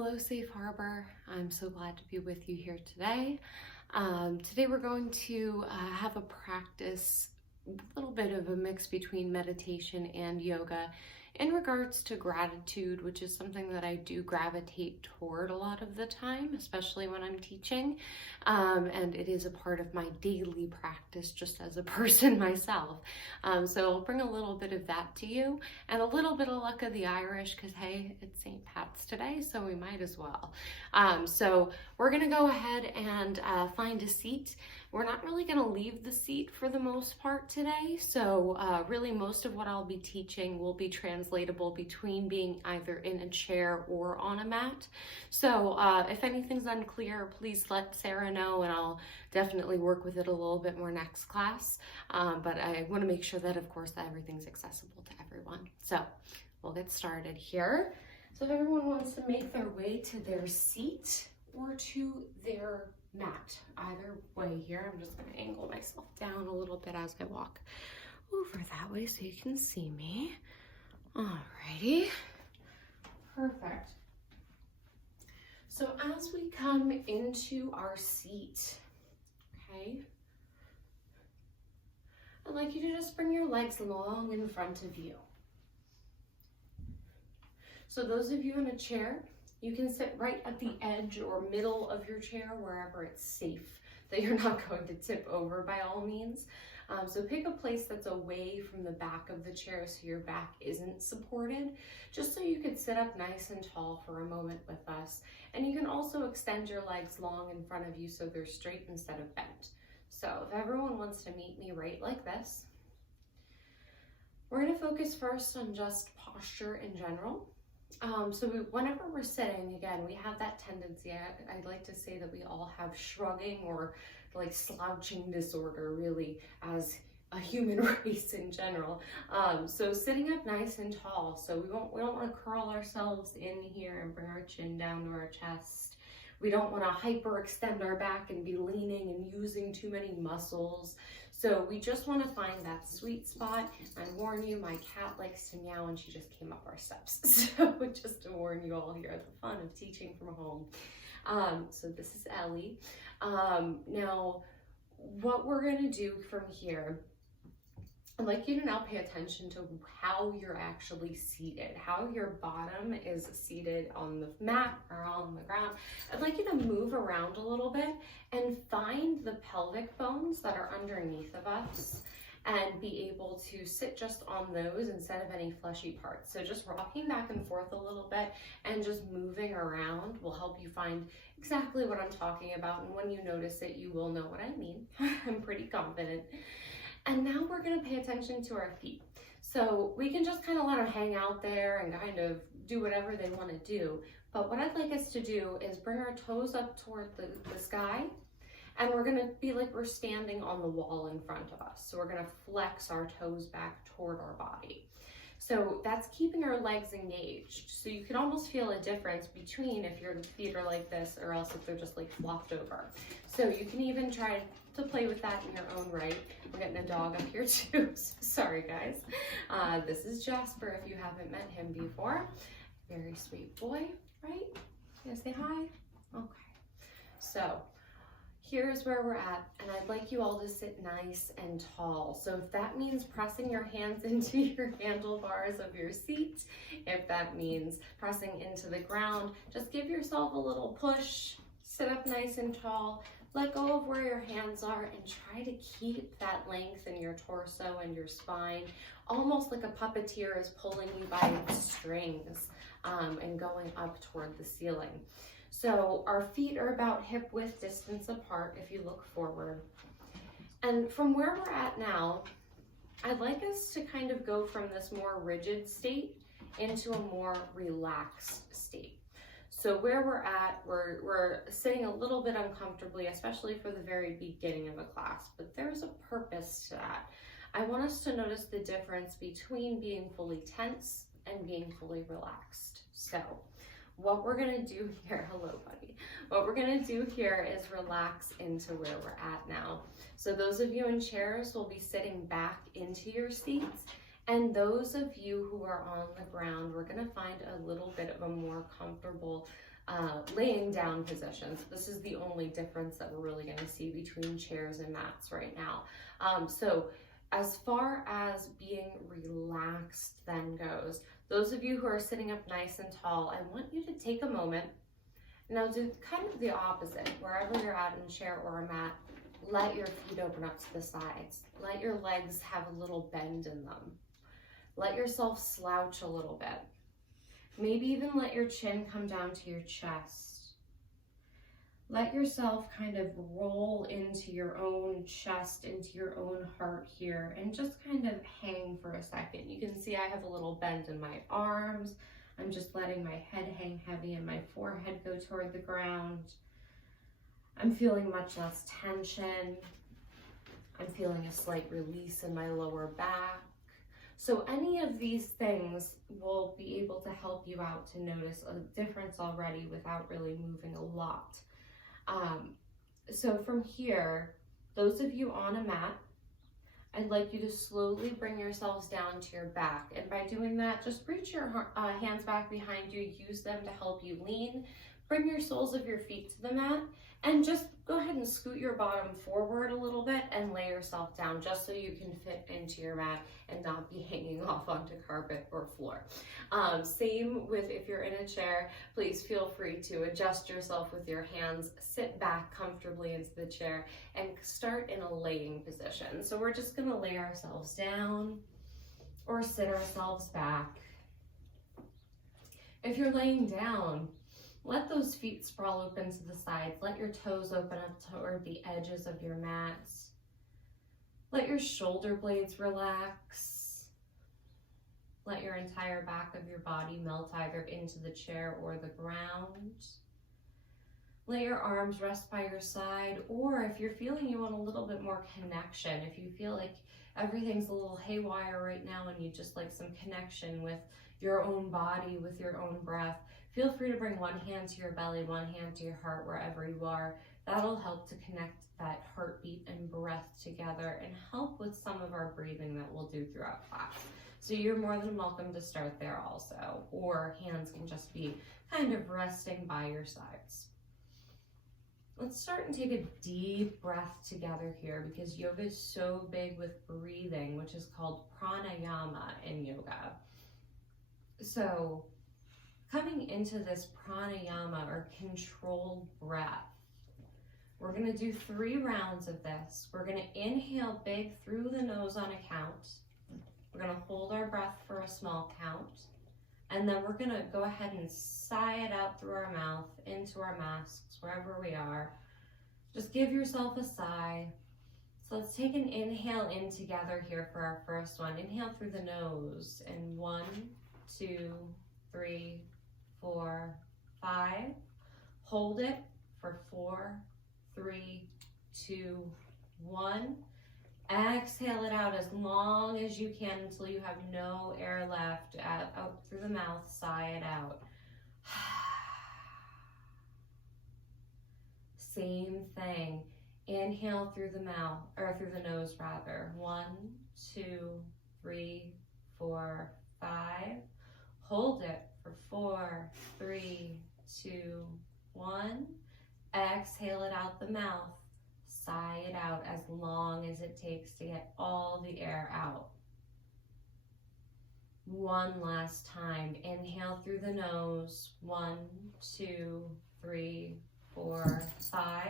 Hello, Safe Harbor. I'm so glad to be with you here today. Today we're going to have a practice, a little bit of a mix between meditation and yoga in regards to gratitude, which is something that I do gravitate toward a lot of the time, especially when I'm teaching. And it is a part of my daily practice just as a person myself. So I'll bring a little bit of that to you and a little bit of luck of the Irish because, hey, it's St. Pat's today, so we might as well. So we're going to go ahead and find a seat. We're not really going to leave the seat for the most part today. So really most of what I'll be teaching will be translatable between being either in a chair or on a mat. So if anything's unclear, please let Sarah know and I'll definitely work with it a little bit more next class. But I want to make sure that, of course, that everything's accessible to everyone. So we'll get started here. So if everyone wants to make their way to their seat or to their mat, either way here, I'm just going to angle myself down a little bit as I walk over that way so you can see me. Alrighty, perfect. So as we come into our seat, okay, I'd like you to just bring your legs long in front of you. So those of you in a chair, you can sit right at the edge or middle of your chair, wherever it's safe, that you're not going to tip over by all means. So pick a place that's away from the back of the chair so your back isn't supported, just so you could sit up nice and tall for a moment with us. And you can also extend your legs long in front of you so they're straight instead of bent. So if everyone wants to meet me right like this, we're going to focus first on just posture in general. Whenever we're sitting, again, we have that tendency, I'd like to say that we all have shrugging or like slouching disorder really as a human race in general. So sitting up nice and tall, so we don't want to curl ourselves in here and bring our chin down to our chest. We don't want to hyperextend our back and be leaning and using too many muscles. So we just want to find that sweet spot. I warn you, my cat likes to meow and she just came up our steps. So just to warn you all here, the fun of teaching from home. So this is Ellie. Now, what we're going to do from here, I'd like you to now pay attention to how you're actually seated, how your bottom is seated on the mat or on the ground. I'd like you to move around a little bit and find the pelvic bones that are underneath of us and be able to sit just on those instead of any fleshy parts. So just rocking back and forth a little bit and just moving around will help you find exactly what I'm talking about. And when you notice it, you will know what I mean. I'm pretty confident. And now we're going to pay attention to our feet. So we can just kind of let them hang out there and kind of do whatever they want to do. But what I'd like us to do is bring our toes up toward the sky. And we're going to be like we're standing on the wall in front of us. So we're going to flex our toes back toward our body. So that's keeping our legs engaged. So you can almost feel a difference between if your feet are like this or else if they're just like flopped over. So you can even try to play with that in your own right. We're getting a dog up here too. Sorry guys. This is Jasper if you haven't met him before. Very sweet boy, right? You gonna say hi? Okay. So here's where we're at, and I'd like you all to sit nice and tall. So if that means pressing your hands into your handlebars of your seat, if that means pressing into the ground, just give yourself a little push, sit up nice and tall, let go of where your hands are, and try to keep that length in your torso and your spine, almost like a puppeteer is pulling you by the strings and going up toward the ceiling. So our feet are about hip width distance apart if you look forward. And from where we're at now, I'd like us to kind of go from this more rigid state into a more relaxed state. So where we're at, we're sitting a little bit uncomfortably, especially for the very beginning of a class, but there's a purpose to that. I want us to notice the difference between being fully tense and being fully relaxed. So what we're gonna do here, hello buddy, what we're gonna do here is relax into where we're at now. So those of you in chairs will be sitting back into your seats, and those of you who are on the ground, we're gonna find a little bit of a more comfortable laying down positions. This is the only difference that we're really going to see between chairs and mats right now. So as far as being relaxed then goes, those of you who are sitting up nice and tall, I want you to take a moment. Now do kind of the opposite. Wherever you're at in a chair or a mat, let your feet open up to the sides. Let your legs have a little bend in them. Let yourself slouch a little bit. Maybe even let your chin come down to your chest. Let yourself kind of roll into your own chest, into your own heart here, and just kind of hang for a second. You can see I have a little bend in my arms. I'm just letting my head hang heavy and my forehead go toward the ground. I'm feeling much less tension. I'm feeling a slight release in my lower back. So any of these things will be able to help you out to notice a difference already without really moving a lot. So from here, those of you on a mat, I'd like you to slowly bring yourselves down to your back. And by doing that, just reach your hands back behind you, use them to help you lean. Bring your soles of your feet to the mat and just go ahead and scoot your bottom forward a little bit and lay yourself down just so you can fit into your mat and not be hanging off onto carpet or floor. Same with if you're in a chair, please feel free to adjust yourself with your hands, sit back comfortably into the chair and start in a laying position. So we're just gonna lay ourselves down or sit ourselves back. If you're laying down, let those feet sprawl open to the sides. Let your toes open up toward the edges of your mats. Let your shoulder blades relax. Let your entire back of your body melt either into the chair or the ground. Let your arms rest by your side, or if you're feeling you want a little bit more connection, if you feel like everything's a little haywire right now and you just like some connection with your own body, with your own breath, feel free to bring one hand to your belly, one hand to your heart, wherever you are. That'll help to connect that heartbeat and breath together and help with some of our breathing that we'll do throughout class. So you're more than welcome to start there also, or hands can just be kind of resting by your sides. Let's start and take a deep breath together here because yoga is so big with breathing, which is called pranayama in yoga. So coming into this pranayama or controlled breath, we're going to do 3 rounds of this. We're going to inhale big through the nose on a count. We're going to hold our breath for a small count. And then we're going to go ahead and sigh it out through our mouth into our masks, wherever we are. Just give yourself a sigh. So let's take an inhale in together here for our first one. Inhale through the nose in 1, 2, 3, 4, 5. Hold it for 4, 3, 2, 1. Exhale it out as long as you can until you have no air left. Out through the mouth, sigh it out. Same thing. Inhale through the mouth, or through the nose rather. 1, 2, 3, 4, 5. Hold it for 4, 3, 2, 1. Exhale it out the mouth. Sigh it out as long as it takes to get all the air out. One last time. Inhale through the nose. 1, 2, 3, 4, 5.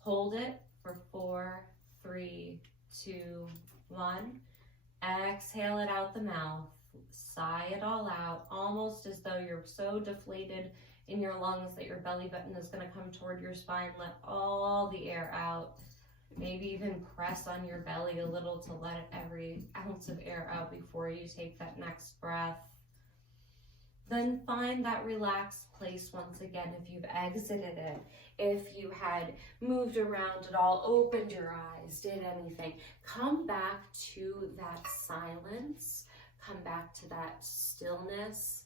Hold it for 4, 3, 2, 1. Exhale it out the mouth. Sigh it all out, almost as though you're so deflated in your lungs that your belly button is going to come toward your spine. Let all the air out. Maybe even press on your belly a little to let every ounce of air out before you take that next breath. Then find that relaxed place once again. If you've exited it, if you had moved around at all, opened your eyes, did anything, come back to that silence, come back to that stillness,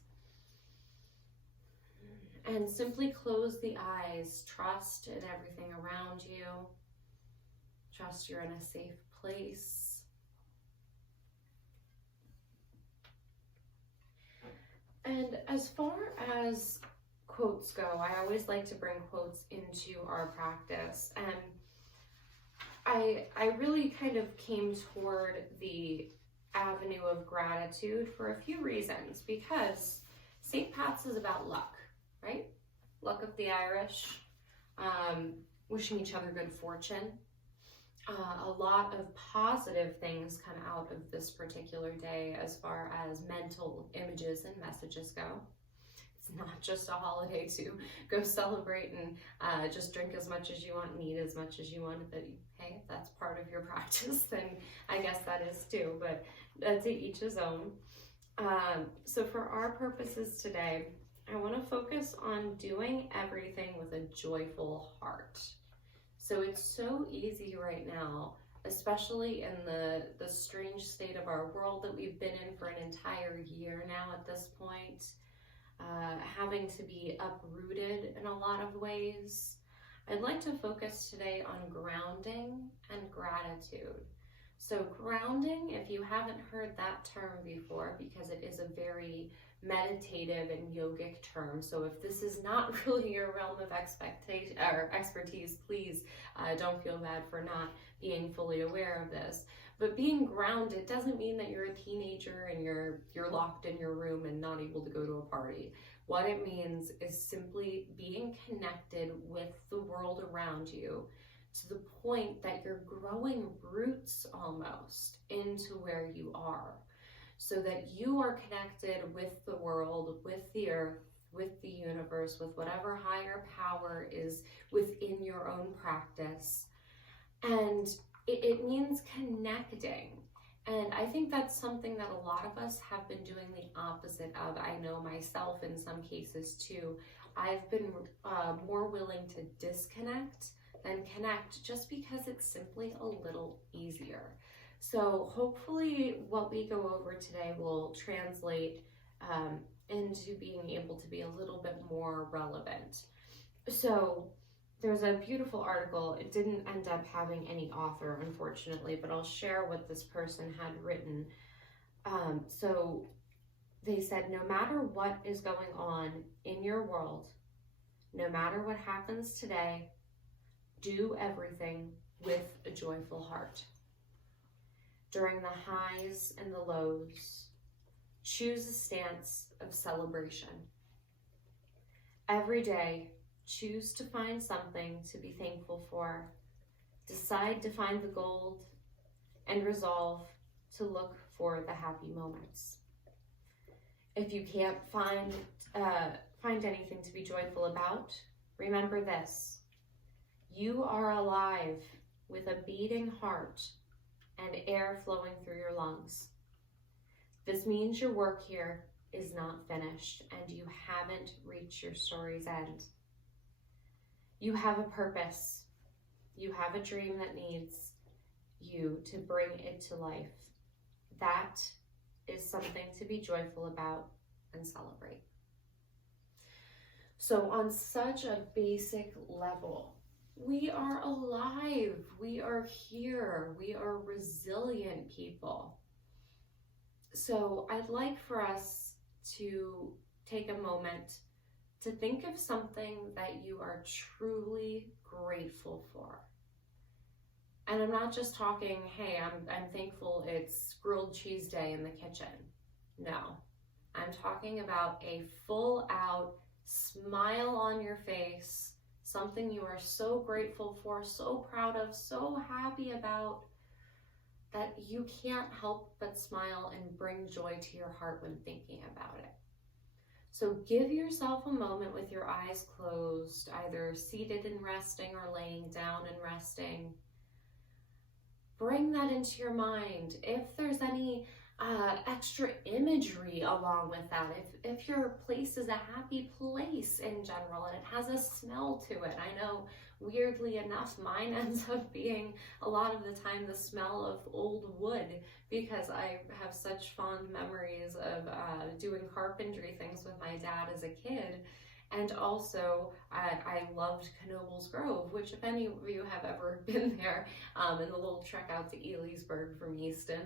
and simply close the eyes. Trust in everything around you. Trust you're in a safe place. And as far as quotes go, I always like to bring quotes into our practice. And I really kind of came toward the avenue of gratitude for a few reasons, because St. Pat's is about luck, right? Luck of the Irish, wishing each other good fortune. A lot of positive things come out of this particular day as far as mental images and messages go. It's not just a holiday to go celebrate and just drink as much as you want and eat as much as you want. But hey, if that's part of your practice, then I guess that is too, but to each his own. So for our purposes today, I want to focus on doing everything with a joyful heart. So it's so easy right now, especially in the strange state of our world that we've been in for an entire year now at this point, having to be uprooted in a lot of ways. I'd like to focus today on grounding and gratitude. So grounding, if you haven't heard that term before, because it is a very meditative and yogic term. So if this is not really your realm of expectation or expertise, please don't feel bad for not being fully aware of this. But being grounded doesn't mean that you're a teenager and you're locked in your room and not able to go to a party. What it means is simply being connected with the world around you to the point that you're growing roots almost into where you are, so that you are connected with the world, with the earth, with the universe, with whatever higher power is within your own practice. And it means connecting. And I think that's something that a lot of us have been doing the opposite of. I know myself in some cases too. I've been more willing to disconnect than connect, just because it's simply a little easier. So hopefully what we go over today will translate into being able to be a little bit more relevant. So there's a beautiful article. It didn't end up having any author, unfortunately, but I'll share what this person had written. So they said, no matter what is going on in your world, no matter what happens today, do everything with a joyful heart. During the highs and the lows, choose a stance of celebration. Every day, choose to find something to be thankful for. Decide to find the gold and resolve to look for the happy moments. If you can't find anything to be joyful about, remember this. You are alive with a beating heart and air flowing through your lungs. This means your work here is not finished and you haven't reached your story's end. You have a purpose. You have a dream that needs you to bring it to life. That is something to be joyful about and celebrate. So on such a basic level, we are alive, we are here, we are resilient people. So I'd like for us to take a moment to think of something that you are truly grateful for. And I'm not just talking, hey, I'm thankful it's grilled cheese day in the kitchen. No, I'm talking about a full out smile on your face, something you are so grateful for, so proud of, so happy about, that you can't help but smile and bring joy to your heart when thinking about it. So give yourself a moment with your eyes closed, either seated and resting or laying down and resting. Bring that into your mind. If there's any extra imagery along with that, if your place is a happy place in general and it has a smell to it. I know, weirdly enough, mine ends up being a lot of the time the smell of old wood, because I have such fond memories of doing carpentry things with my dad as a kid. And also, I loved Knoebels Grove, which if any of you have ever been there, in the little trek out to Elysburg from Easton,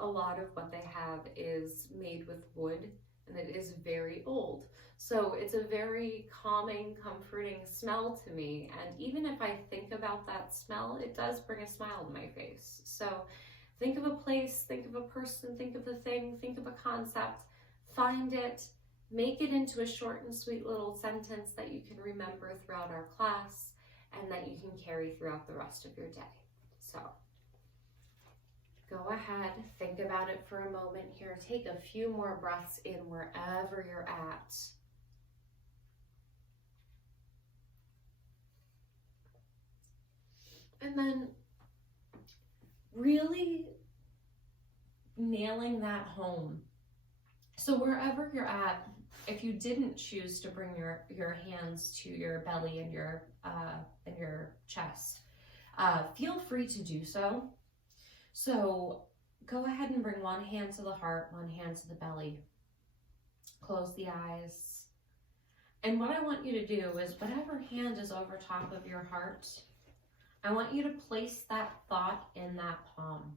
a lot of what they have is made with wood, and it is very old. So it's a very calming, comforting smell to me. And even if I think about that smell, it does bring a smile to my face. So think of a place, think of a person, think of a thing, think of a concept, find it, make it into a short and sweet little sentence that you can remember throughout our class and that you can carry throughout the rest of your day. So go ahead, think about it for a moment here. Take a few more breaths in wherever you're at. And then really nailing that home. So wherever you're at, if you didn't choose to bring your hands to your belly and your chest, feel free to do so. So go ahead and bring one hand to the heart, one hand to the belly. Close the eyes. And what I want you to do is whatever hand is over top of your heart, I want you to place that thought in that palm.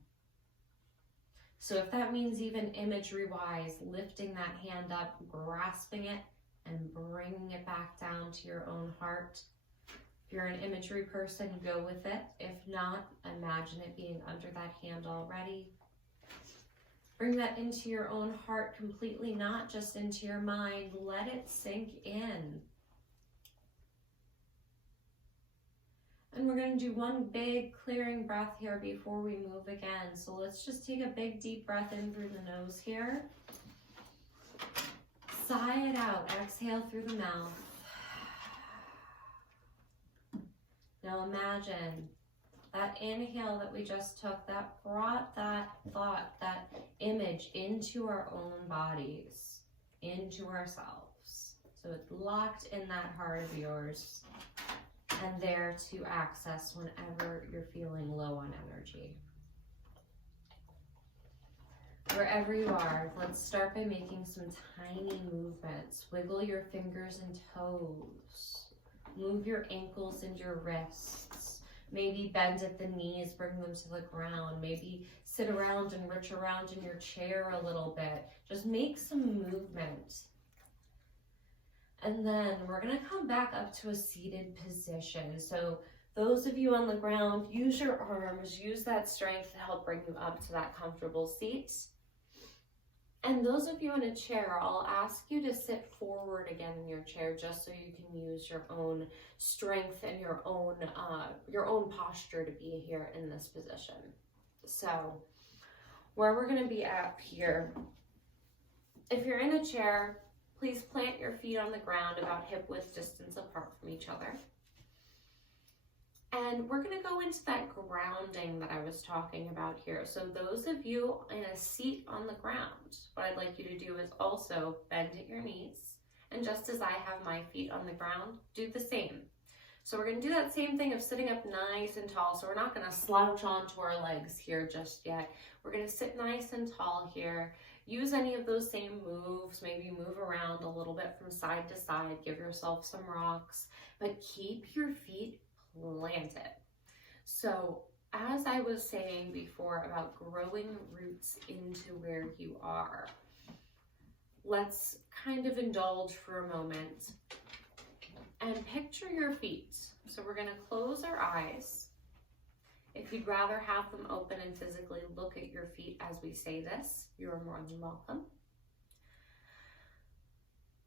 So if that means even imagery-wise, lifting that hand up, grasping it, and bringing it back down to your own heart. If you're an imagery person, go with it. If not, imagine it being under that hand already. Bring that into your own heart completely, not just into your mind. Let it sink in. And we're going to do one big clearing breath here before we move again. So let's just take a big deep breath in through the nose here. Sigh it out. Exhale through the mouth. Now imagine that inhale that we just took, that brought that thought, that image into our own bodies, into ourselves. So it's locked in that heart of yours and there to access whenever you're feeling low on energy. Wherever you are, let's start by making some tiny movements. Wiggle your fingers and toes. Move your ankles and your wrists. Maybe bend at the knees, bring them to the ground. Maybe sit around and reach around in your chair a little bit. Just make some movement. And then we're gonna come back up to a seated position. So those of you on the ground, use your arms, use that strength to help bring you up to that comfortable seat. And those of you in a chair, I'll ask you to sit forward again in your chair just so you can use your own strength and your own posture to be here in this position. So where we're gonna be at here, if you're in a chair, please plant your feet on the ground about hip width distance apart from each other. And we're gonna go into that grounding that I was talking about here. So those of you in a seat on the ground, what I'd like you to do is also bend at your knees. And just as I have my feet on the ground, do the same. So we're gonna do that same thing of sitting up nice and tall. So we're not gonna slouch onto our legs here just yet. We're gonna sit nice and tall here. Use any of those same moves, maybe move around a little bit from side to side, give yourself some rocks, but keep your feet planted. So as I was saying before about growing roots into where you are, let's kind of indulge for a moment and picture your feet. So we're gonna close our eyes. If you'd rather have them open and physically look at your feet as we say this, you're more than welcome.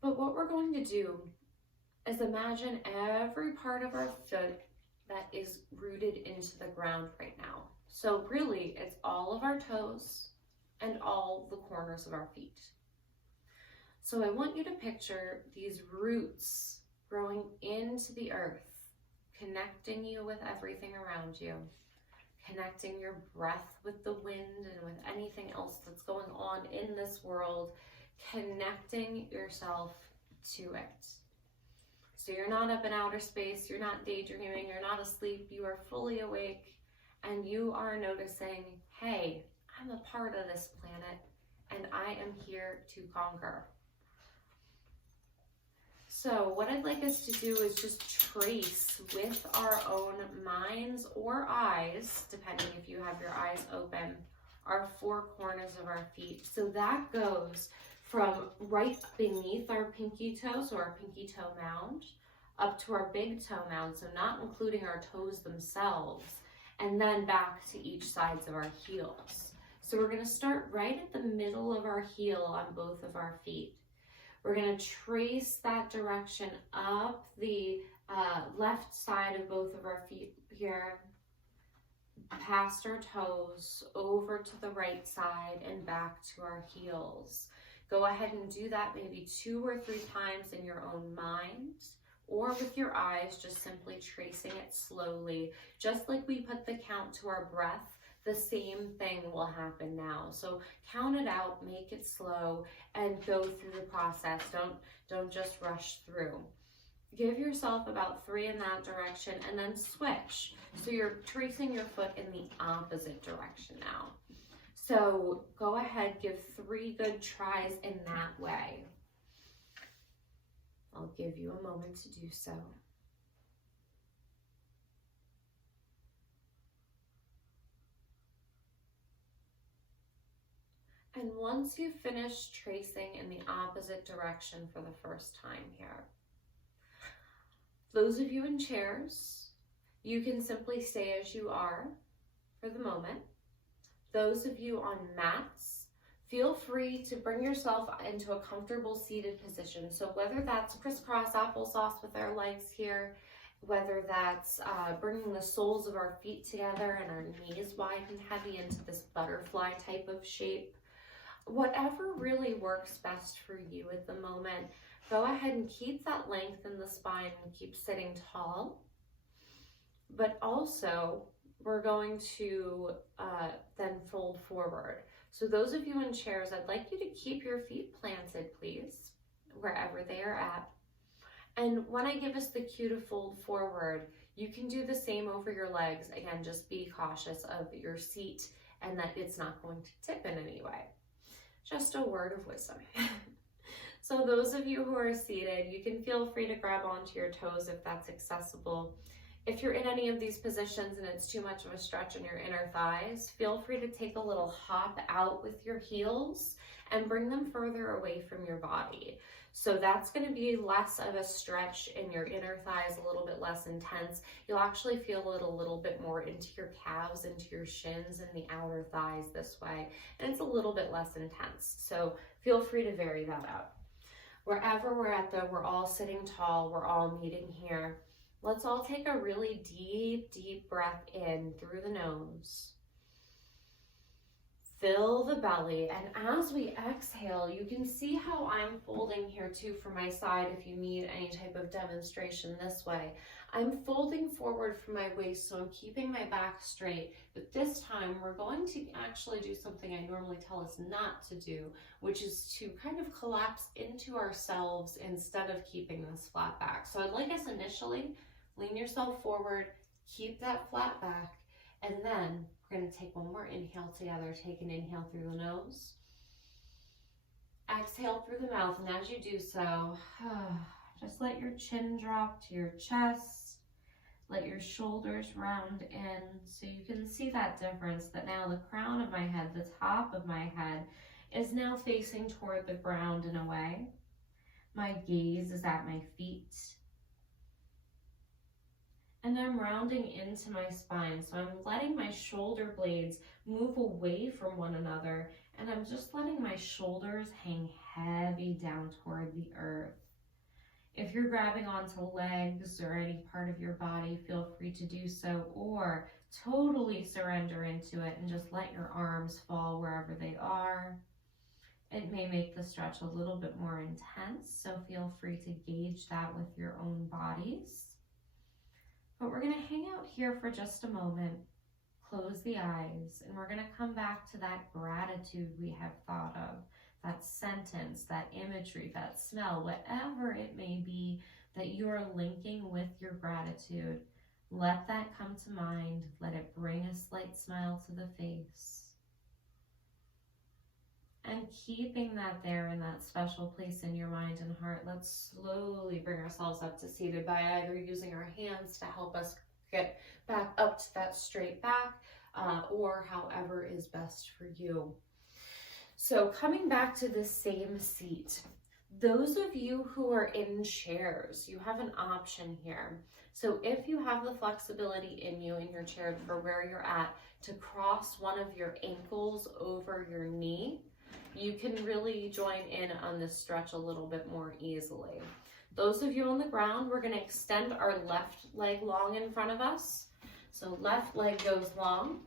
But what we're going to do is imagine every part of our foot that is rooted into the ground right now. So really, it's all of our toes and all the corners of our feet. So I want you to picture these roots growing into the earth, connecting you with everything around you, connecting your breath with the wind and with anything else that's going on in this world, connecting yourself to it. So you're not up in outer space, you're not daydreaming, you're not asleep, you are fully awake, and you are noticing, hey, I'm a part of this planet, and I am here to conquer. So what I'd like us to do is just trace with our own minds or eyes, depending if you have your eyes open, our four corners of our feet. So that goes from right beneath our pinky toe, so our pinky toe mound, up to our big toe mound, so not including our toes themselves, and then back to each sides of our heels. So we're going to start right at the middle of our heel on both of our feet. We're going to trace that direction up the left side of both of our feet here, past our toes, over to the right side, and back to our heels. Go ahead and do that maybe 2 or 3 times in your own mind, or with your eyes, just simply tracing it slowly. Just like we put the count to our breath, the same thing will happen now. So count it out, make it slow, and go through the process. Don't just rush through. Give yourself about 3 in that direction, and then switch. So you're tracing your foot in the opposite direction now. So go ahead, give 3 good tries in that way. I'll give you a moment to do so. And once you've finished tracing in the opposite direction for the first time here, those of you in chairs, you can simply stay as you are for the moment. Those of you on mats, feel free to bring yourself into a comfortable seated position. So whether that's crisscross applesauce with our legs here, whether that's bringing the soles of our feet together and our knees wide and heavy into this butterfly type of shape, whatever really works best for you at the moment, go ahead and keep that length in the spine and keep sitting tall. But also, we're going to then fold forward. So those of you in chairs, I'd like you to keep your feet planted, please, wherever they are at. And when I give us the cue to fold forward, you can do the same over your legs. Again, just be cautious of your seat and that it's not going to tip in any way. Just a word of wisdom. So those of you who are seated, you can feel free to grab onto your toes if that's accessible. If you're in any of these positions and it's too much of a stretch in your inner thighs, feel free to take a little hop out with your heels and bring them further away from your body. So that's going to be less of a stretch in your inner thighs, a little bit less intense. You'll actually feel it a little bit more into your calves, into your shins and the outer thighs this way. And it's a little bit less intense. So feel free to vary that out. Wherever we're at though, we're all sitting tall, we're all meeting here. Let's all take a really deep, deep breath in through the nose. Fill the belly, and as we exhale, you can see how I'm folding here too for my side if you need any type of demonstration this way. I'm folding forward from my waist, so I'm keeping my back straight, but this time we're going to actually do something I normally tell us not to do, which is to kind of collapse into ourselves instead of keeping this flat back. So I'd like us initially, lean yourself forward, keep that flat back, and then we're going to take one more inhale together. Take an inhale through the nose. Exhale through the mouth, and as you do so, just let your chin drop to your chest. Let your shoulders round in so you can see that difference, that now the crown of my head, the top of my head, is now facing toward the ground in a way. My gaze is at my feet. And I'm rounding into my spine, so I'm letting my shoulder blades move away from one another, and I'm just letting my shoulders hang heavy down toward the earth. If you're grabbing onto legs or any part of your body, feel free to do so, or totally surrender into it and just let your arms fall wherever they are. It may make the stretch a little bit more intense, so feel free to gauge that with your own bodies. But we're going to hang out here for just a moment, close the eyes, and we're going to come back to that gratitude we have thought of, that sentence, that imagery, that smell, whatever it may be that you are linking with your gratitude. Let that come to mind. Let it bring a slight smile to the face. And keeping that there in that special place in your mind and heart, let's slowly bring ourselves up to seated by either using our hands to help us get back up to that straight back, or however is best for you. So coming back to the same seat, those of you who are in chairs, you have an option here. So if you have the flexibility in you in your chair for where you're at to cross one of your ankles over your knee, you can really join in on this stretch a little bit more easily. Those of you on the ground, we're going to extend our left leg long in front of us. So left leg goes long.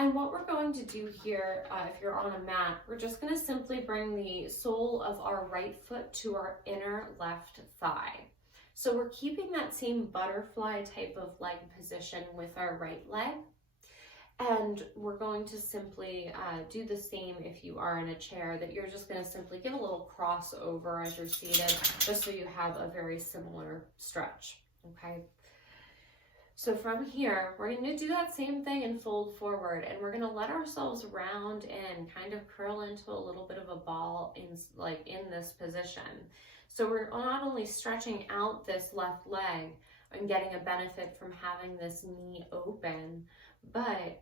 And what we're going to do here, if you're on a mat, we're just going to simply bring the sole of our right foot to our inner left thigh. So we're keeping that same butterfly type of leg position with our right leg. And we're going to simply do the same if you are in a chair, that you're just going to simply give a little crossover as you're seated, just so you have a very similar stretch, okay? So from here, we're going to do that same thing and fold forward, and we're going to let ourselves round and kind of curl into a little bit of a ball in this position. So we're not only stretching out this left leg and getting a benefit from having this knee open, but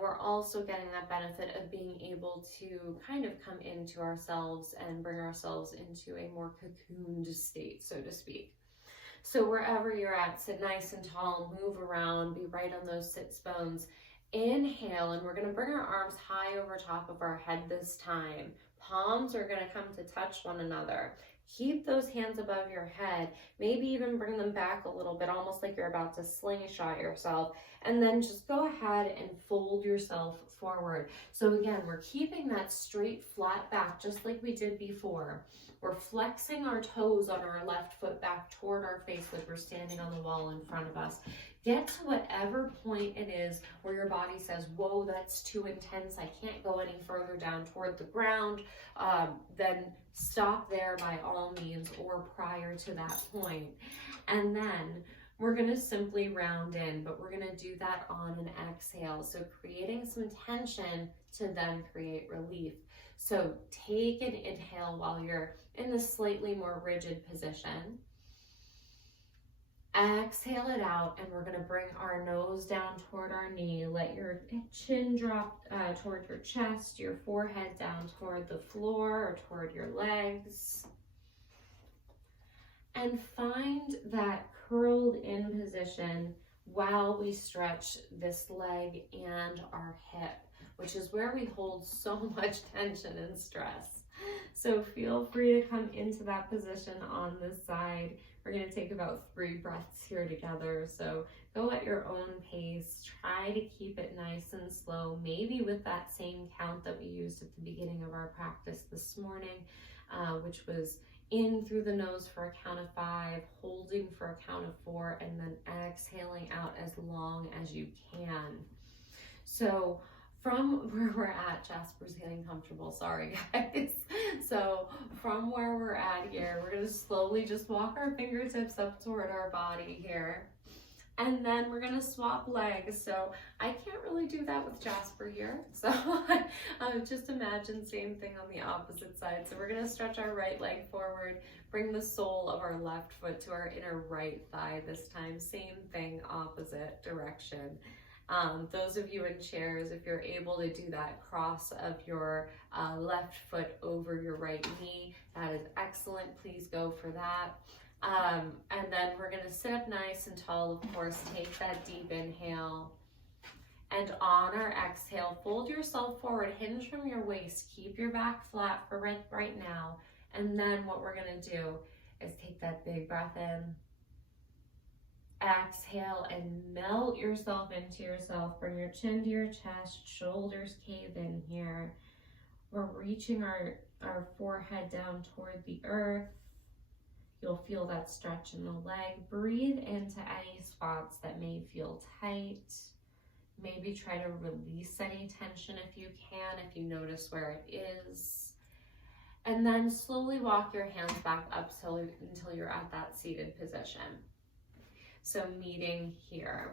we're also getting that benefit of being able to kind of come into ourselves and bring ourselves into a more cocooned state, so to speak. So wherever you're at, sit nice and tall, move around, be right on those sits bones. Inhale, and we're going to bring our arms high over top of our head this time. Palms are going to come to touch one another. Keep those hands above your head. Maybe even bring them back a little bit, almost like you're about to slingshot yourself. And then just go ahead and fold yourself forward. So again, we're keeping that straight, flat back, just like we did before. We're flexing our toes on our left foot back toward our face like we're standing on the wall in front of us. Get to whatever point it is where your body says, whoa, that's too intense. I can't go any further down toward the ground. Then stop there by all means, or prior to that point. And then we're going to simply round in, but we're going to do that on an exhale. So creating some tension to then create relief. So take an inhale while you're in this slightly more rigid position. Exhale it out, and we're going to bring our nose down toward our knee. Let your chin drop toward your chest, your forehead down toward the floor or toward your legs. And find that curled in position while we stretch this leg and our hip, which is where we hold so much tension and stress. So feel free to come into that position on this side. We're going to take about 3 breaths here together. So go at your own pace. Try to keep it nice and slow, maybe with that same count that we used at the beginning of our practice this morning, which was in through the nose for a count of 5, holding for a count of 4, and then exhaling out as long as you can. So from where we're at, Jasper's getting comfortable, sorry guys. So from where we're at here, we're gonna slowly just walk our fingertips up toward our body here. And then we're gonna swap legs. So I can't really do that with Jasper here. So just imagine same thing on the opposite side. So we're gonna stretch our right leg forward, bring the sole of our left foot to our inner right thigh this time. Same thing, opposite direction. Those of you in chairs, if you're able to do that cross of your left foot over your right knee, that is excellent. Please go for that. And then we're going to sit up nice and tall, of course. Take that deep inhale. And on our exhale, fold yourself forward, hinge from your waist. Keep your back flat for right now. And then what we're going to do is take that big breath in. Exhale and melt yourself into yourself. Bring your chin to your chest, shoulders cave in here. We're reaching our forehead down toward the earth. You'll feel that stretch in the leg. Breathe into any spots that may feel tight. Maybe try to release any tension if you can, if you notice where it is. And then slowly walk your hands back up until you're at that seated position. So meeting here.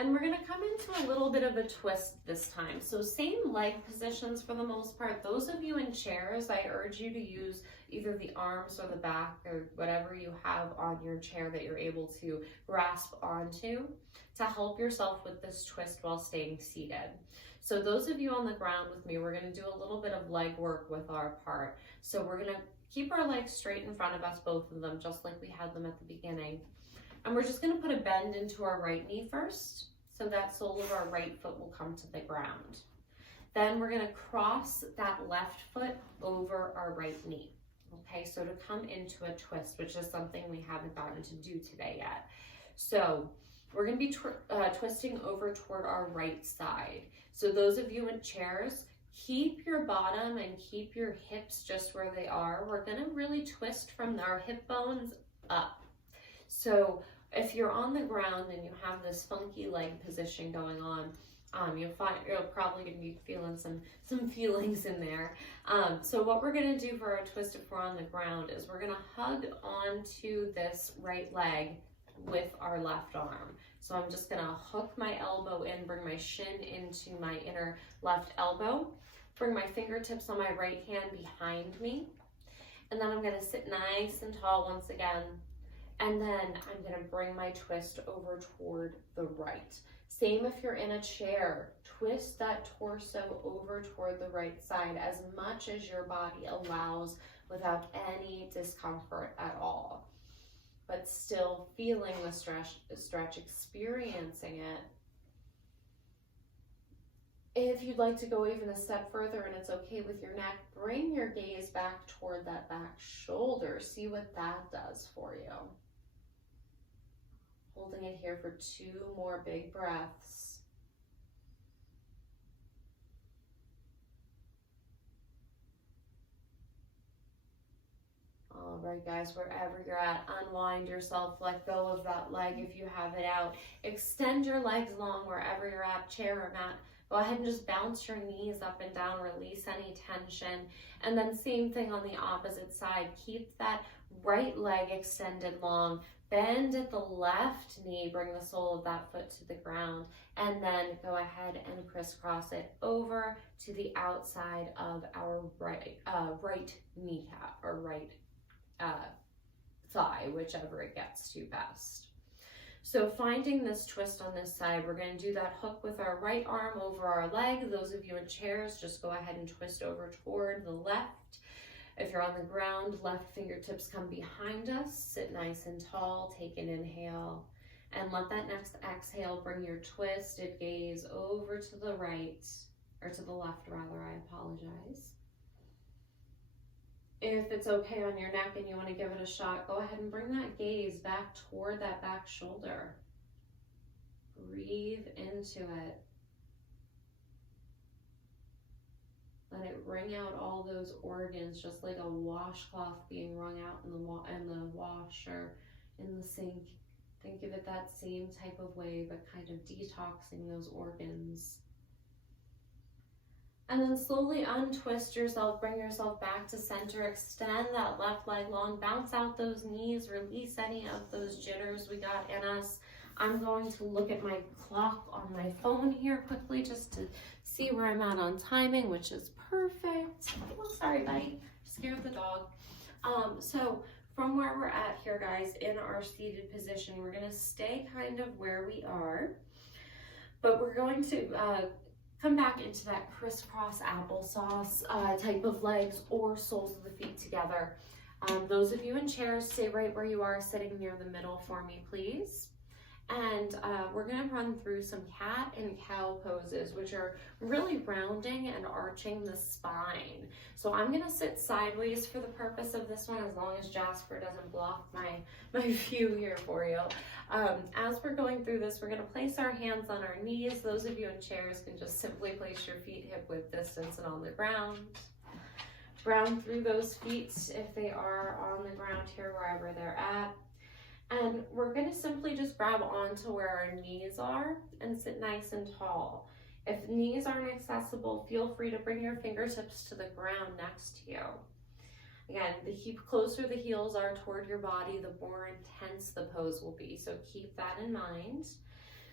And we're gonna come into a little bit of a twist this time. So same leg positions for the most part. Those of you in chairs, I urge you to use either the arms or the back or whatever you have on your chair that you're able to grasp onto to help yourself with this twist while staying seated. So those of you on the ground with me, we're gonna do a little bit of leg work with our part. So we're gonna keep our legs straight in front of us, both of them, just like we had them at the beginning. And we're just gonna put a bend into our right knee first, so that sole of our right foot will come to the ground. Then we're gonna cross that left foot over our right knee. Okay, so to come into a twist, which is something we haven't gotten to do today yet. So we're gonna be twisting over toward our right side. So those of you in chairs, keep your bottom and keep your hips just where they are. We're gonna really twist from our hip bones up. So if you're on the ground and you have this funky leg position going on, you'll probably gonna be feeling some feelings in there. So what we're gonna do for our twist if we're on the ground is we're gonna hug onto this right leg with our left arm. So I'm just gonna hook my elbow in, bring my shin into my inner left elbow, bring my fingertips on my right hand behind me, and then I'm gonna sit nice and tall once again. And then I'm gonna bring my twist over toward the right. Same if you're in a chair, twist that torso over toward the right side as much as your body allows without any discomfort at all. But still feeling the stretch, experiencing it. If you'd like to go even a step further and it's okay with your neck, bring your gaze back toward that back shoulder. See what that does for you. Holding it here for 2 more big breaths. All right, guys, wherever you're at, unwind yourself, let go of that leg if you have it out. Extend your legs long wherever you're at, chair or mat. Go ahead and just bounce your knees up and down, release any tension. And then same thing on the opposite side. Keep that right leg extended long. Bend at the left knee, bring the sole of that foot to the ground, and then go ahead and crisscross it over to the outside of our right kneecap or right thigh, whichever it gets to best. So finding this twist on this side, we're going to do that hook with our right arm over our leg. Those of you in chairs, just go ahead and twist over toward the left. If you're on the ground, left fingertips come behind us. Sit nice and tall, take an inhale, and let that next exhale bring your twisted gaze over to the right, or to the left rather, I apologize. If it's okay on your neck and you want to give it a shot, go ahead and bring that gaze back toward that back shoulder. Breathe into it. Let it wring out all those organs, just like a washcloth being wrung out in the washer, in the sink. Think of it that same type of way, but kind of detoxing those organs. And then slowly untwist yourself, bring yourself back to center, extend that left leg long, bounce out those knees, release any of those jitters we got in us. I'm going to look at my clock on my phone here quickly just to see where I'm at on timing, which is perfect. Oh, sorry, buddy, scared the dog. So from where we're at here, guys, in our seated position, we're gonna stay kind of where we are, but we're going to come back into that crisscross applesauce type of legs or soles of the feet together. Those of you in chairs, stay right where you are, sitting near the middle for me, please. And we're gonna run through some cat and cow poses, which are really rounding and arching the spine. So I'm gonna sit sideways for the purpose of this one, as long as Jasper doesn't block my view here for you. As we're going through this, we're gonna place our hands on our knees. Those of you in chairs can just simply place your feet hip width distance and on the ground. Round through those feet if they are on the ground here, wherever they're at. And we're gonna simply just grab onto where our knees are and sit nice and tall. If knees aren't accessible, feel free to bring your fingertips to the ground next to you. Again, the closer the heels are toward your body, the more intense the pose will be. So keep that in mind.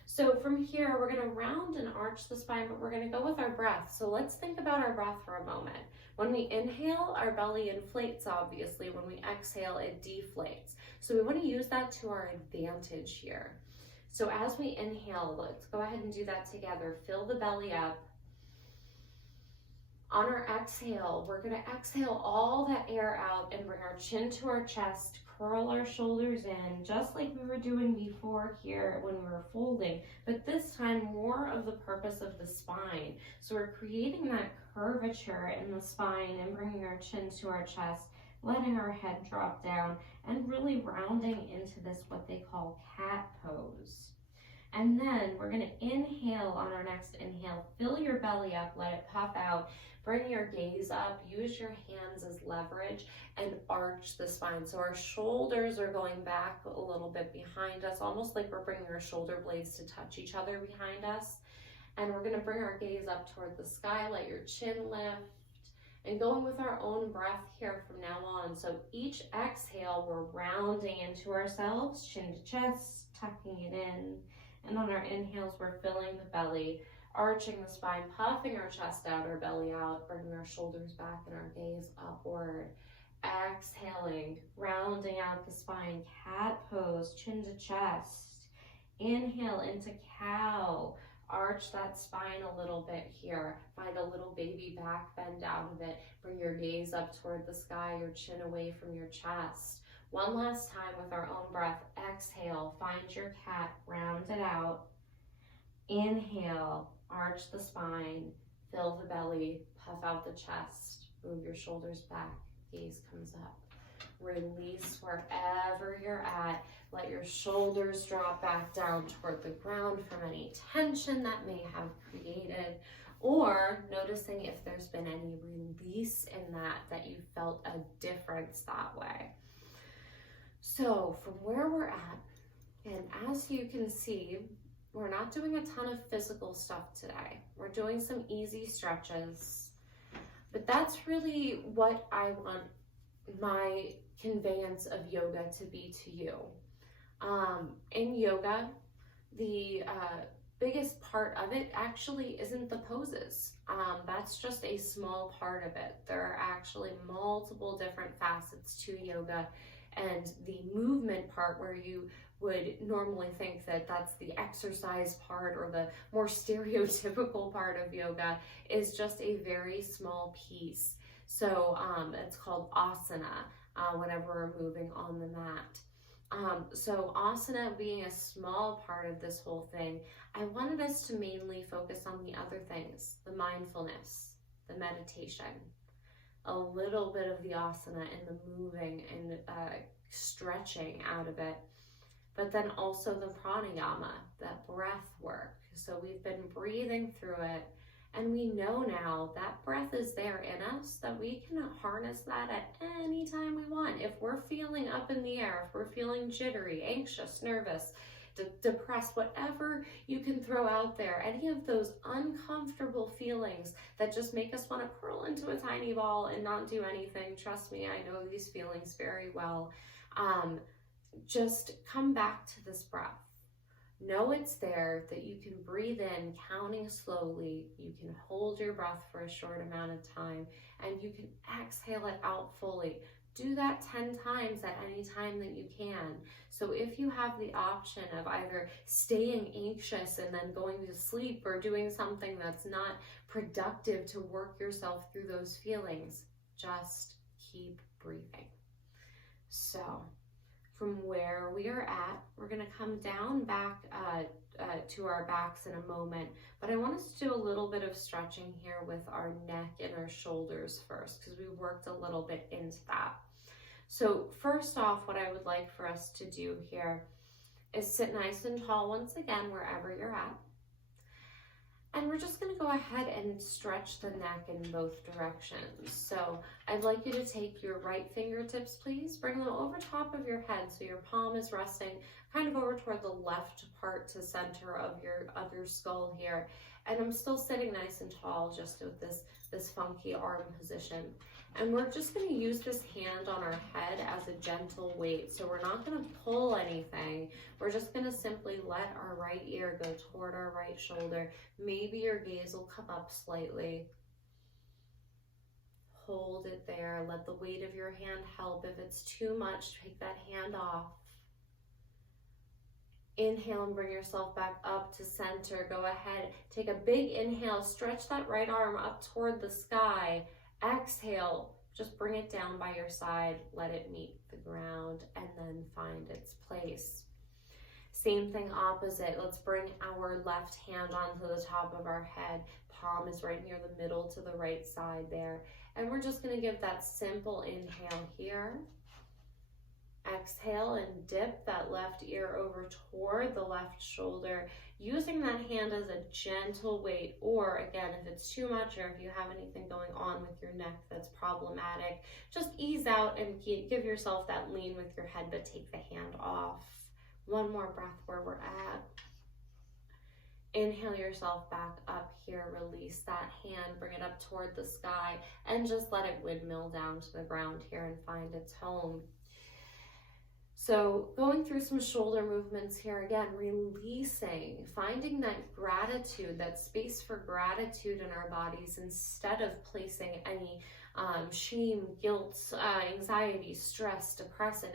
So from here, we're gonna round and arch the spine, but we're gonna go with our breath. So let's think about our breath for a moment. When we inhale, our belly inflates, obviously. When we exhale, it deflates. So we wanna use that to our advantage here. So as we inhale, let's go ahead and do that together. Fill the belly up. On our exhale, we're gonna exhale all that air out and bring our chin to our chest, curl our shoulders in, just like we were doing before here when we were folding, but this time more of the purpose of the spine. So we're creating that curvature in the spine and bringing our chin to our chest, letting our head drop down, and really rounding into this, what they call cat pose. And then we're gonna inhale on our next inhale, fill your belly up, let it puff out, bring your gaze up, use your hands as leverage, and arch the spine. So our shoulders are going back a little bit behind us, almost like we're bringing our shoulder blades to touch each other behind us. And we're gonna bring our gaze up toward the sky, let your chin lift, and going with our own breath here from now on. So each exhale, we're rounding into ourselves, chin to chest, tucking it in. And on our inhales, we're filling the belly, arching the spine, puffing our chest out, our belly out, bringing our shoulders back and our gaze upward. Exhaling, rounding out the spine, cat pose, chin to chest. Inhale into cow. Arch that spine a little bit here. Find a little baby back bend out of it. Bring your gaze up toward the sky, your chin away from your chest. One last time with our own breath. Exhale, find your cat, round it out. Inhale, arch the spine, fill the belly, puff out the chest, move your shoulders back, gaze comes up. Release wherever you're at. Let your shoulders drop back down toward the ground from any tension that may have created, or noticing if there's been any release in that you felt a difference that way. So from where we're at, and as you can see, we're not doing a ton of physical stuff today. We're doing some easy stretches, but that's really what I want my conveyance of yoga to be to you. In yoga, the biggest part of it actually isn't the poses. That's just a small part of it. There are actually multiple different facets to yoga, and the movement part, where you would normally think that that's the exercise part or the more stereotypical part of yoga, is just a very small piece. So it's called asana whenever we're moving on the mat. So asana being a small part of this whole thing, I wanted us to mainly focus on the other things, the mindfulness, the meditation, a little bit of the asana and the moving and stretching out of it, but then also the pranayama, that breath work. So we've been breathing through it, and we know now that breath is there in us, that we can harness that at any time we want. If we're feeling up in the air, if we're feeling jittery, anxious, nervous, depressed, whatever you can throw out there, any of those uncomfortable feelings that just make us want to curl into a tiny ball and not do anything. Trust me, I know these feelings very well. Just come back to this breath. Know it's there, that you can breathe in, counting slowly. You can hold your breath for a short amount of time, and you can exhale it out fully. Do that 10 times at any time that you can. So if you have the option of either staying anxious and then going to sleep, or doing something that's not productive to work yourself through those feelings, just keep breathing. So from where we are at, we're gonna come down back to our backs in a moment, but I want us to do a little bit of stretching here with our neck and our shoulders first, because we worked a little bit into that. So first off, what I would like for us to do here is sit nice and tall once again, wherever you're at. And we're just gonna go ahead and stretch the neck in both directions. So I'd like you to take your right fingertips, please, bring them over top of your head, so your palm is resting kind of over toward the left part to center of your skull here. And I'm still sitting nice and tall, just with this funky arm position. And we're just going to use this hand on our head as a gentle weight. So we're not going to pull anything. We're just going to simply let our right ear go toward our right shoulder. Maybe your gaze will come up slightly. Hold it there. Let the weight of your hand help. If it's too much, take that hand off. Inhale and bring yourself back up to center. Go ahead. Take a big inhale. Stretch that right arm up toward the sky. Exhale, just bring it down by your side, let it meet the ground, and then find its place. Same thing opposite. Let's bring our left hand onto the top of our head. Palm is right near the middle to the right side there. And we're just gonna give that simple inhale here. Exhale and dip that left ear over toward the left shoulder, using that hand as a gentle weight, or again, if it's too much or if you have anything going on with your neck that's problematic, just ease out and give yourself that lean with your head, but take the hand off. One more breath where we're at. Inhale yourself back up here, release that hand, bring it up toward the sky, and just let it windmill down to the ground here and find its home. So going through some shoulder movements here, again, releasing, finding that gratitude, that space for gratitude in our bodies instead of placing any shame, guilt, anxiety, stress, depression,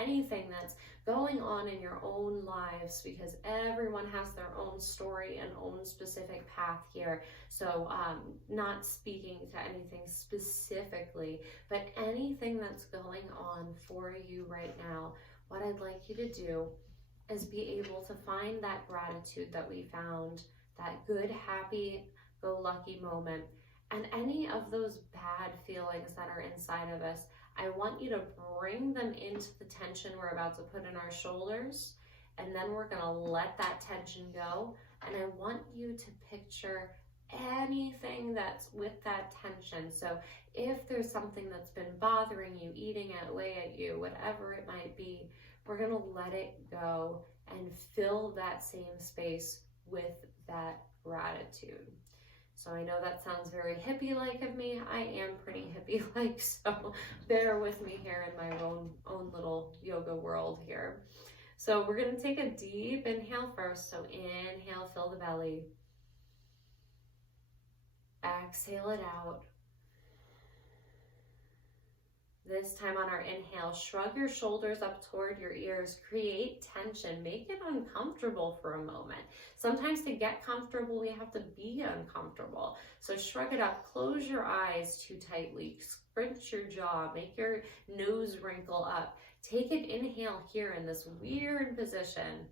anything that's going on in your own lives, because everyone has their own story and own specific path here. So not speaking to anything specifically, but anything that's going on for you right now, what I'd like you to do is be able to find that gratitude that we found, that good, happy, go lucky moment. And any of those bad feelings that are inside of us, I want you to bring them into the tension we're about to put in our shoulders, and then we're gonna let that tension go. And I want you to picture anything that's with that tension. So if there's something that's been bothering you, eating away at you, whatever it might be, we're gonna let it go and fill that same space with that gratitude. So I know that sounds very hippie-like of me. I am pretty hippie-like, so bear with me here in my own little yoga world here. So we're gonna take a deep inhale first. So inhale, fill the belly. Exhale it out. This time on our inhale, shrug your shoulders up toward your ears, create tension, make it uncomfortable for a moment. Sometimes to get comfortable, we have to be uncomfortable. So shrug it up, close your eyes too tightly, scrunch your jaw, make your nose wrinkle up. Take an inhale here in this weird position.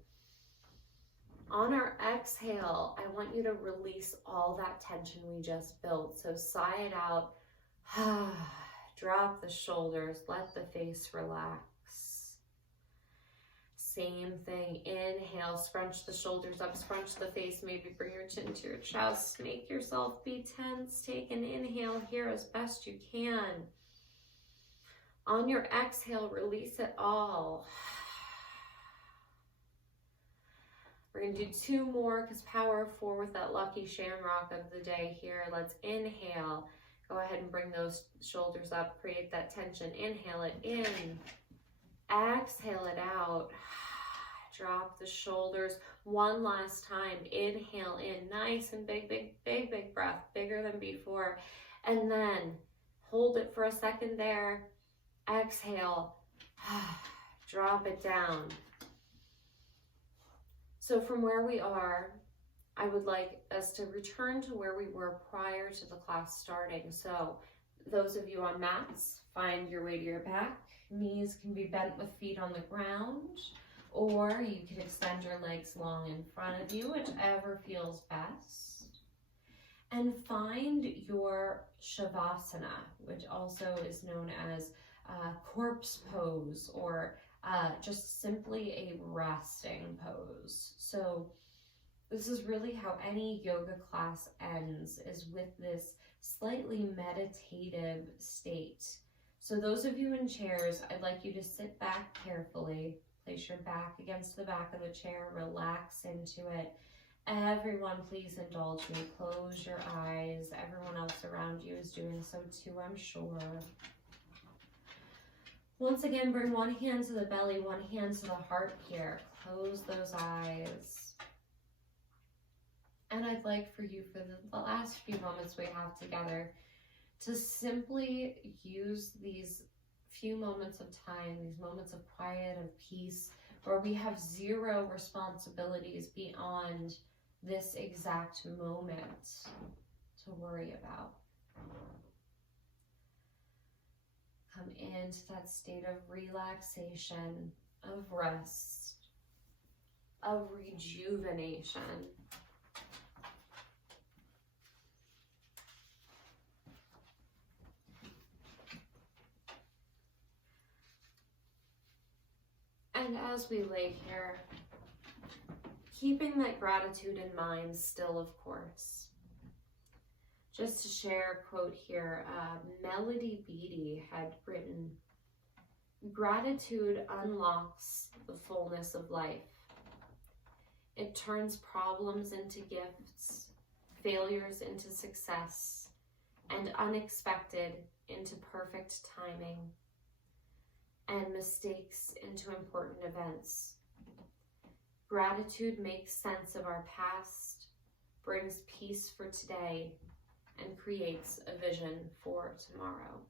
On our exhale, I want you to release all that tension we just built. So sigh it out. Drop the shoulders, let the face relax. Same thing, inhale, scrunch the shoulders up, scrunch the face, maybe bring your chin to your chest, make yourself be tense. Take an inhale here as best you can. On your exhale, release it all. We're gonna do two more because power forward with that lucky shamrock of the day here. Let's inhale. Go ahead and bring those shoulders up, create that tension. Inhale it in, exhale it out. Drop the shoulders one last time. Inhale in, nice and big, big, big, big breath, bigger than before. And then hold it for a second there. Exhale, drop it down. So from where we are, I would like us to return to where we were prior to the class starting. So those of you on mats, find your way to your back. Knees can be bent with feet on the ground, or you can extend your legs long in front of you, whichever feels best. And find your Shavasana, which also is known as corpse pose, or just simply a resting pose. So this is really how any yoga class ends, is with this slightly meditative state. So those of you in chairs, I'd like you to sit back carefully, place your back against the back of the chair, relax into it, Everyone, please indulge me. Close your eyes. Everyone else around you is doing so too, I'm sure. Once again, bring one hand to the belly, one hand to the heart here. Close those eyes. And I'd like for you, for the last few moments we have together, to simply use these few moments of time, these moments of quiet and peace, where we have zero responsibilities beyond this exact moment to worry about. Come into that state of relaxation, of rest, of rejuvenation. And as we lay here, keeping that gratitude in mind still, of course. Just to share a quote here, Melody Beattie had written, "Gratitude unlocks the fullness of life. It turns problems into gifts, failures into success, and unexpected into perfect timing, and mistakes into important events. Gratitude makes sense of our past, brings peace for today, and creates a vision for tomorrow."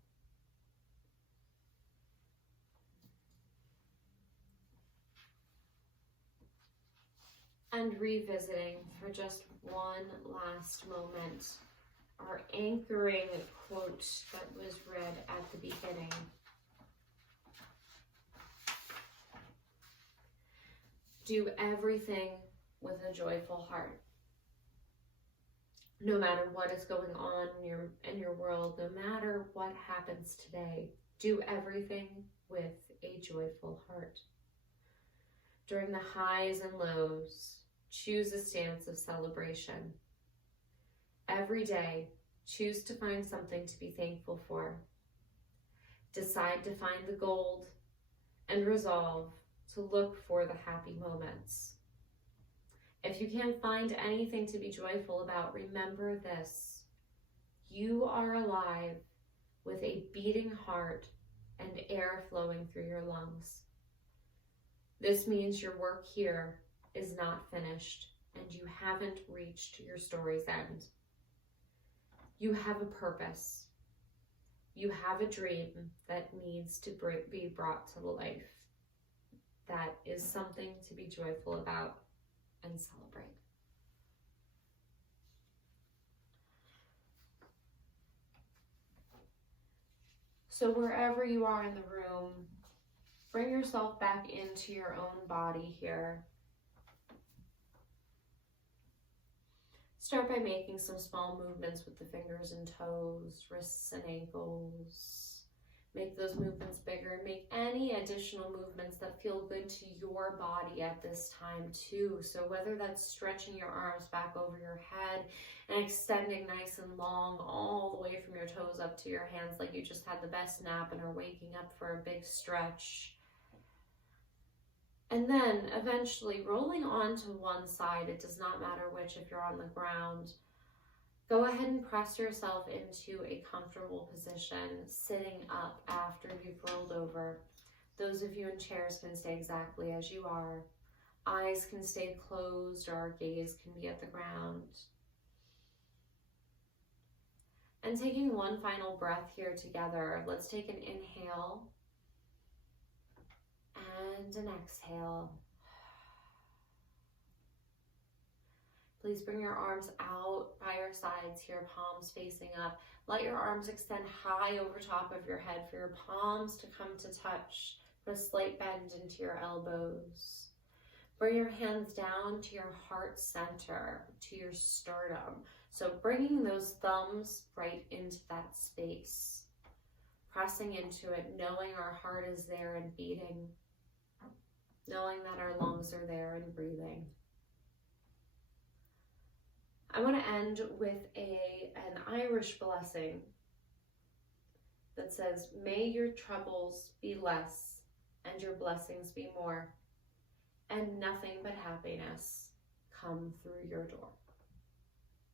And revisiting for just one last moment our anchoring quote that was read at the beginning. Do everything with a joyful heart. No matter what is going on in your world, no matter what happens today, do everything with a joyful heart. During the highs and lows, choose a stance of celebration. Every day, choose to find something to be thankful for. Decide to find the gold and resolve to look for the happy moments. If you can't find anything to be joyful about, remember this: you are alive with a beating heart and air flowing through your lungs. This means your work here is not finished and you haven't reached your story's end. You have a purpose. You have a dream that needs to be brought to life. That is something to be joyful about and celebrate. So wherever you are in the room, bring yourself back into your own body here. Start by making some small movements with the fingers and toes, wrists and ankles. Make those movements bigger. Make any additional movements that feel good to your body at this time too. So whether that's stretching your arms back over your head and extending nice and long all the way from your toes up to your hands like you just had the best nap and are waking up for a big stretch. And then eventually rolling onto one side, it does not matter which if you're on the ground. Go ahead and press yourself into a comfortable position, sitting up after you've rolled over. Those of you in chairs can stay exactly as you are. Eyes can stay closed or our gaze can be at the ground. And taking one final breath here together, let's take an inhale and an exhale. Please bring your arms out by your sides here, palms facing up. Let your arms extend high over top of your head for your palms to come to touch. Put a slight bend into your elbows. Bring your hands down to your heart center, to your sternum. So bringing those thumbs right into that space. Pressing into it, knowing our heart is there and beating. Knowing that our lungs are there and breathing. I want to end with an Irish blessing that says, "May your troubles be less and your blessings be more, and nothing but happiness come through your door.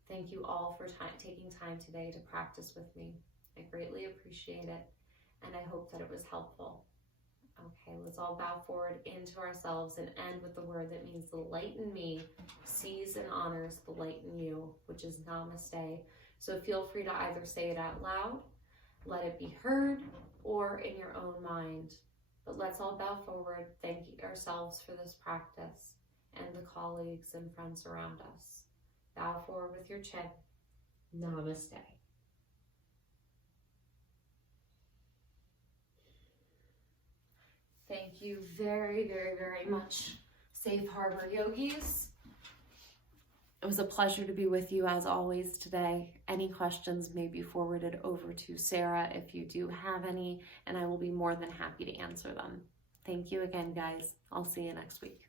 Thank you all for taking time today to practice with me. I greatly appreciate it, and I hope that it was helpful. Okay, let's all bow forward into ourselves and end with the word that means the light in me sees and honors the light in you, which is namaste. So feel free to either say it out loud, let it be heard, or in your own mind. But let's all bow forward, thank ourselves for this practice and the colleagues and friends around us. Bow forward with your chin. Namaste. Thank you very, very, very much, Safe Harbor Yogis. It was a pleasure to be with you as always today. Any questions may be forwarded over to Sarah if you do have any, and I will be more than happy to answer them. Thank you again, guys. I'll see you next week.